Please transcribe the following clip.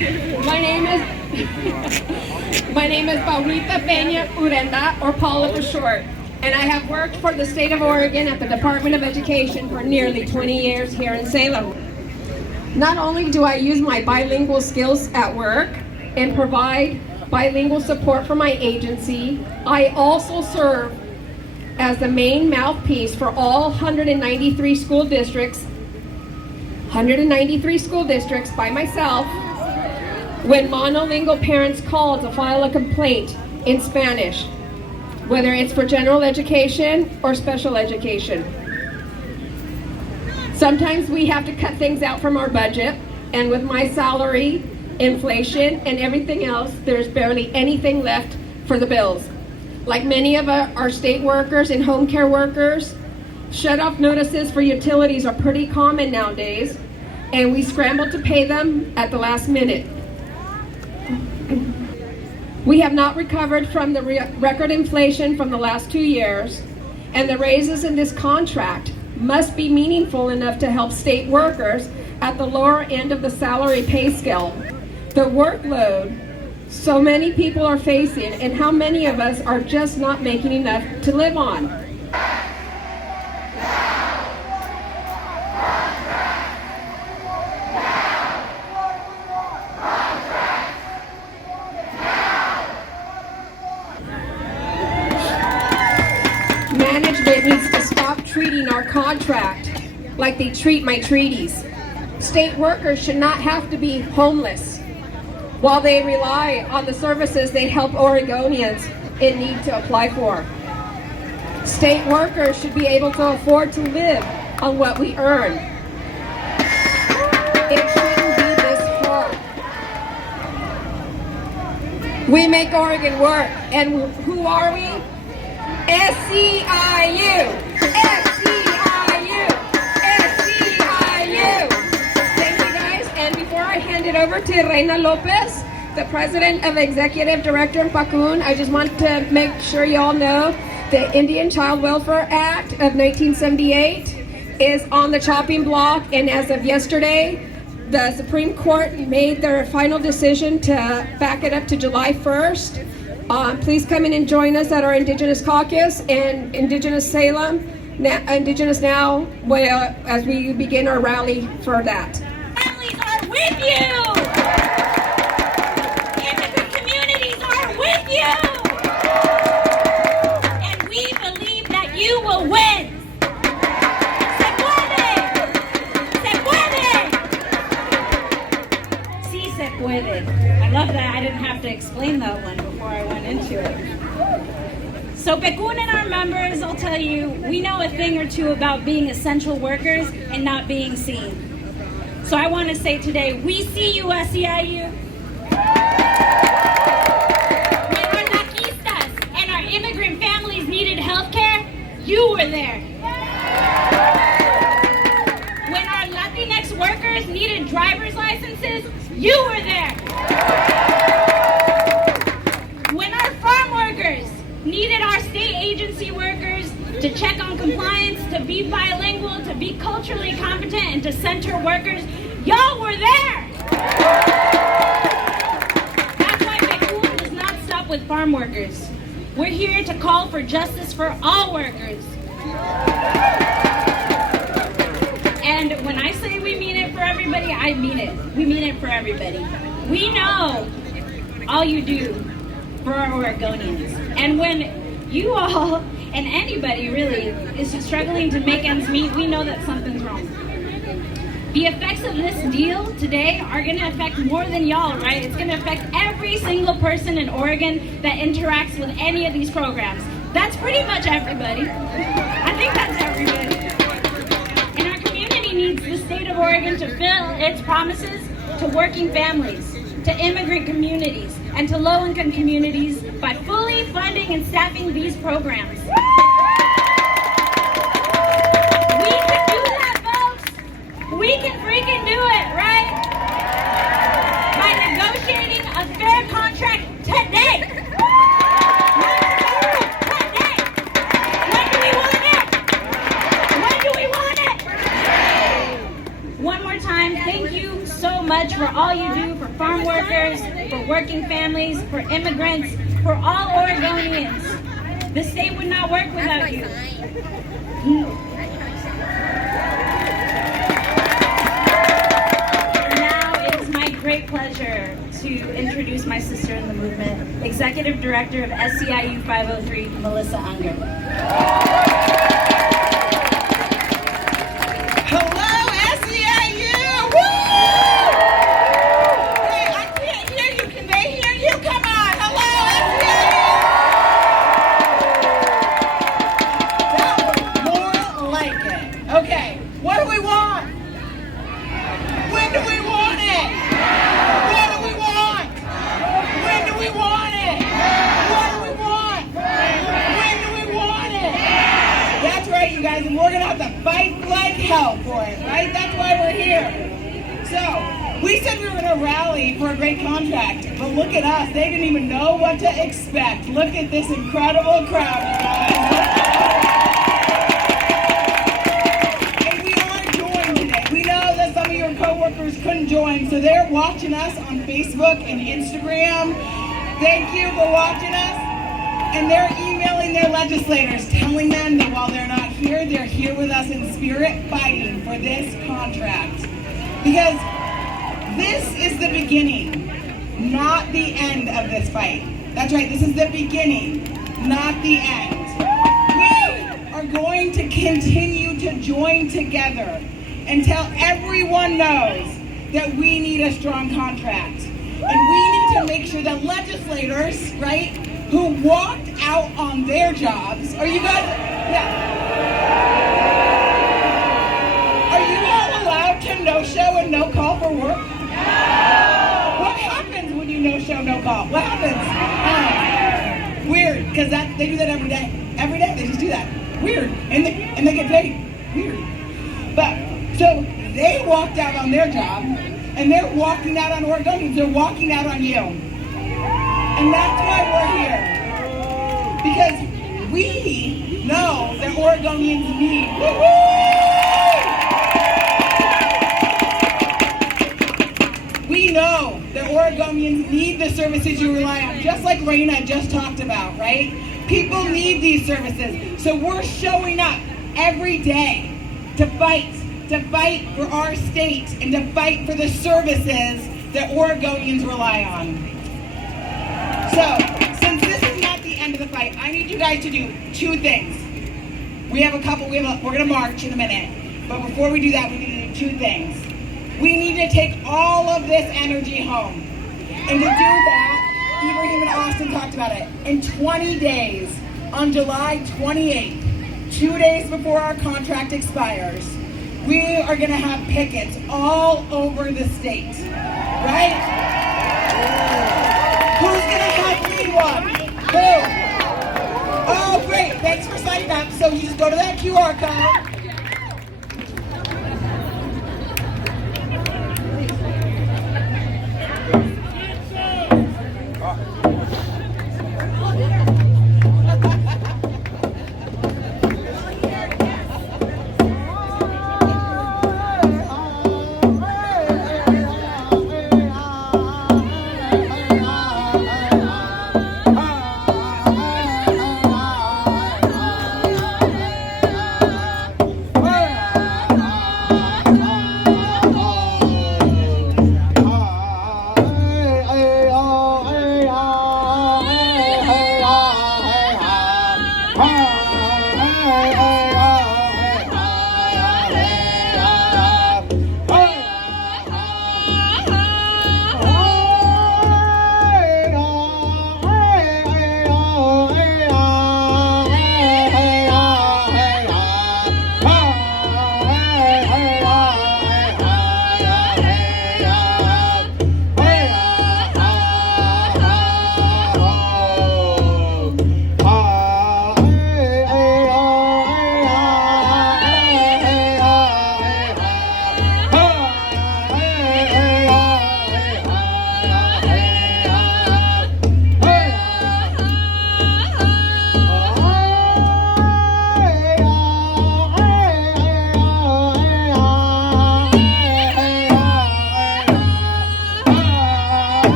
My name is my name is Paulita Peña Urenda, or Paula for short, and I have worked for the state of Oregon at the Department of Education for nearly 20 years here in Salem. Not only do I use my bilingual skills at work and provide bilingual support for my agency, I also serve as the main mouthpiece for all 193 school districts by myself when monolingual parents call to file a complaint in Spanish, whether it's for general education or special education. Sometimes we have to cut things out from our budget, and with my salary, inflation, and everything else, there's barely anything left for the bills. Like many of our state workers and home care workers, shut-off notices for utilities are pretty common nowadays, and we scramble to pay them at the last minute. We have not recovered from the record inflation from the last 2 years, and the raises in this contract must be meaningful enough to help state workers at the lower end of the salary pay scale. The workload so many people are facing, and how many of us are just not making enough to live on. Management needs to stop treating our contract like they treat my treaties. State workers should not have to be homeless while they rely on the services they help Oregonians in need to apply for. State workers should be able to afford to live on what we earn. It shouldn't be this hard. We make Oregon work, and who are we? SCIU! SCIU! SCIU! Thank you guys, and before I hand it over to Reina Lopez, the President of Executive Director in Pacun, I just want to make sure you all know the Indian Child Welfare Act of 1978 is on the chopping block, and as of yesterday, the Supreme Court made their final decision to back it up to July 1st. Please come in and join us at our Indigenous caucus and Indigenous Salem, Indigenous Now, as we begin our rally for that. Families are with you! Immigrant communities are with you! And we believe that you will win! Se puede! Se puede! Sí se puede. I love that I didn't have to explain that one before I went into it. So Pecun and our members, I'll tell you, we know a thing or two about being essential workers and not being seen. So I want to say today, we see you, SEIU. When our Naquistas and our immigrant families needed health care, you were there. When our Latinx workers needed driver's licenses, you were there. When our farm workers needed our state agency workers to check on compliance, to be bilingual, to be culturally competent, and to center workers, y'all were there! That's why Pecun does not stop with farm workers. We're here to call for justice for all workers. And when I say we mean it for everybody, I mean it. We mean it for everybody. We know all you do for our Oregonians. And when you all, and anybody really, is struggling to make ends meet, we know that something's wrong. The effects of this deal today are going to affect more than y'all, right? It's going to affect every single person in Oregon that interacts with any of these programs. That's pretty much everybody. I think that's everybody. And our community needs the state of Oregon to fill its promises to working families, to immigrant communities, and to low-income communities by fully funding and staffing these programs. We can do that, folks. We can freaking do it, right? By negotiating a fair contract today. Not tomorrow, today. When do we want it? When do we want it? One more time, thank you so much for all you do for farm workers, for working families, for immigrants, for all Oregonians. The state would not work without you. Now it is my great pleasure to introduce my sister in the movement, Executive Director of SEIU 503, Melissa Unger. Hello, SEIU! Woo! Hey, I can't hear you. Can they hear you? Come on. Hello, SEIU! That was more like it. Okay, what do we want? When do we want it? What do we want? When do we want it? What do we want? When do we want it? That's right, you guys, and we're gonna have to fight like hell for it, right? That's why we're here. So, we said we were gonna rally for a great contract, but look at us, they didn't even know what to expect. Look at this incredible crowd, you guys. And we are joined today. We know that some of your coworkers couldn't join, so they're watching us on Facebook and Instagram. Thank you for watching us. And they're emailing their legislators, telling them that while they're not here, they're here with us in spirit, fighting for this contract. Because this is the beginning, not the end of this fight. That's right, this is the beginning, not the end. We are going to continue to join together until everyone knows that we need a strong contract. And we need to make sure that legislators, right, who walked out on their jobs, are you guys, yeah. Are you all allowed to no-show and no-call for work? No! What happens when you no-show, no-call? What happens? Weird, because they do that every day. Every day they just do that. Weird, and they get paid. Weird. But, so they walked out on their job, and they're walking out on Oregonians. They're walking out on you. And that's why we're here. Because we know that Oregonians need. We know that Oregonians need the services you rely on, just like Raina just talked about, right? People need these services. So we're showing up every day to fight for our state and to fight for the services that Oregonians rely on. So, since this is not the end of the fight, I need you guys to do two things. We're gonna march in a minute, but before we do that, we need to do two things. We need to take all of this energy home. And to do that, Ibrahim and Austin talked about it. In 20 days, on July 28th, 2 days before our contract expires, we are gonna have pickets all over the state, right? Who's gonna help lead one? Who? Oh, great, thanks for signing up. So you just go to that QR code,